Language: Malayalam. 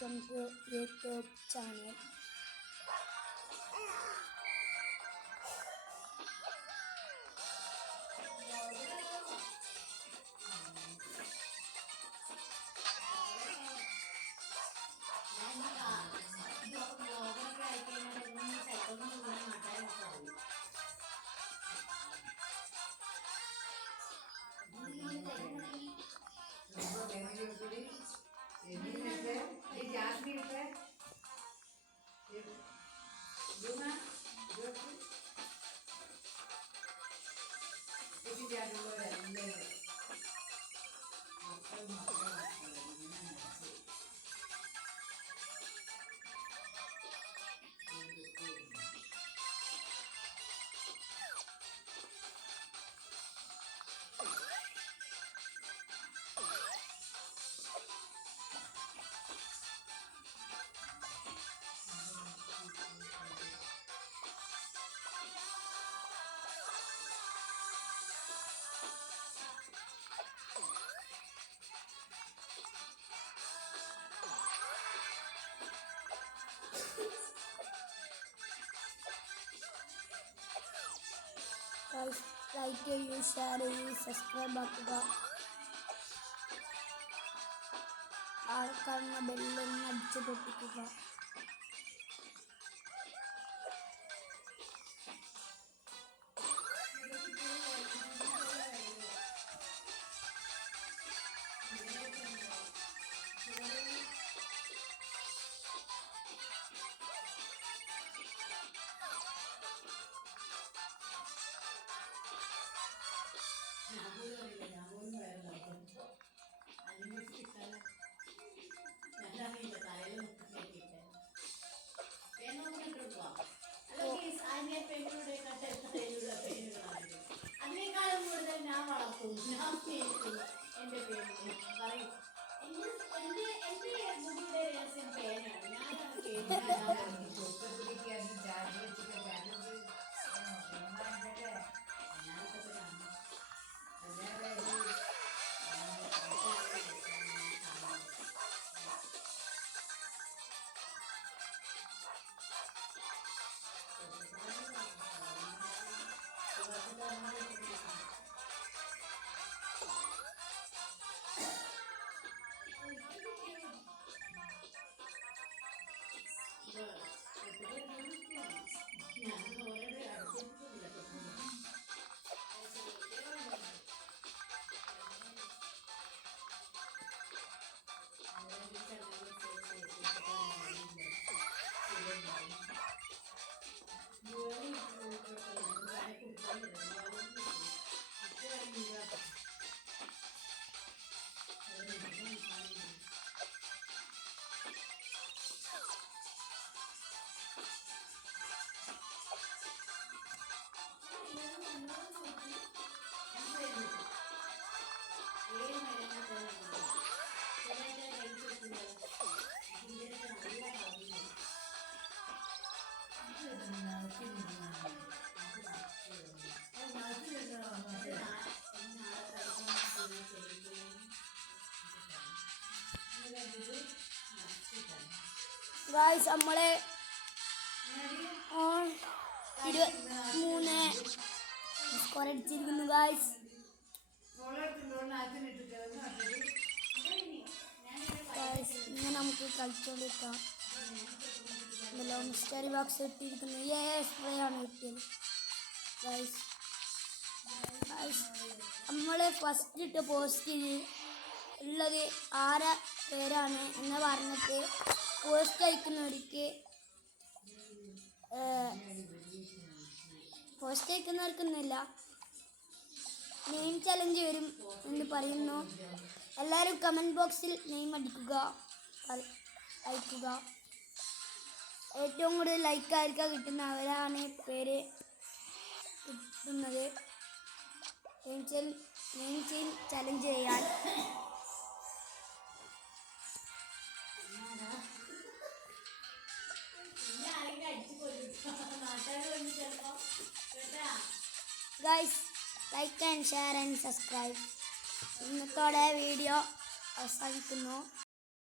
welcome to YouTube channel. Guys, like ചെയ്യൂ, ഷെയർ ചെയ്യൂ, സബ്സ്ക്രൈബ് ആക്കുക. ആൾക്കാരുന്ന ബെല്ലൊന്ന് അടിച്ചു പൊട്ടിക്കുക. അതിനേക്കാളും കൂടുതൽ ഞാൻ വളർത്തും, ഞാൻ സ്നേഹിക്കും എൻ്റെ പേരിന് പറയും. എൻ്റെ മുടിയുടെ രഹസ്യം പേനാണ്. ഞാനാണ് പേര്. ഗായ്സ്, നമ്മളെ 23 സ്കോർ അടിച്ചിരിക്കുന്നു. ഗായ്സ്, ഇങ്ങനെ നമുക്ക് കളിച്ചോണ്ടിരിക്കാം. മിസ്റ്ററി ബോക്സ് ഇട്ടിരിക്കുന്നു. സ്പ്രേ ആണ് കിട്ടിയത്. ഗായ്സ്, നമ്മൾ ഫസ്റ്റ് ഇട്ട് പോസ്റ്റ് ഉള്ളത് ആരെ പേരാണ് എന്ന് പറഞ്ഞിട്ട് പോസ്റ്റ് അയക്കുന്നവർക്ക് പോസ്റ്റ് അയക്കുന്നവർക്കൊന്നുമില്ല, നെയിം ചലഞ്ച് വരും എന്ന് പറയുന്നു. എല്ലാവരും കമൻറ്റ് ബോക്സിൽ നെയിം അടിക്കുക, അയക്കുക. ഏറ്റവും കൂടുതൽ ലൈക്ക് ആയിരിക്കാൻ കിട്ടുന്നവരാണ് പേര് കിട്ടുന്നത്. നെയിം ചലഞ്ച് ചെയ്യാൻ guys, like and share and subscribe. ഇന്നത്തോടെ വീഡിയോ അവസാനിക്കുന്നു.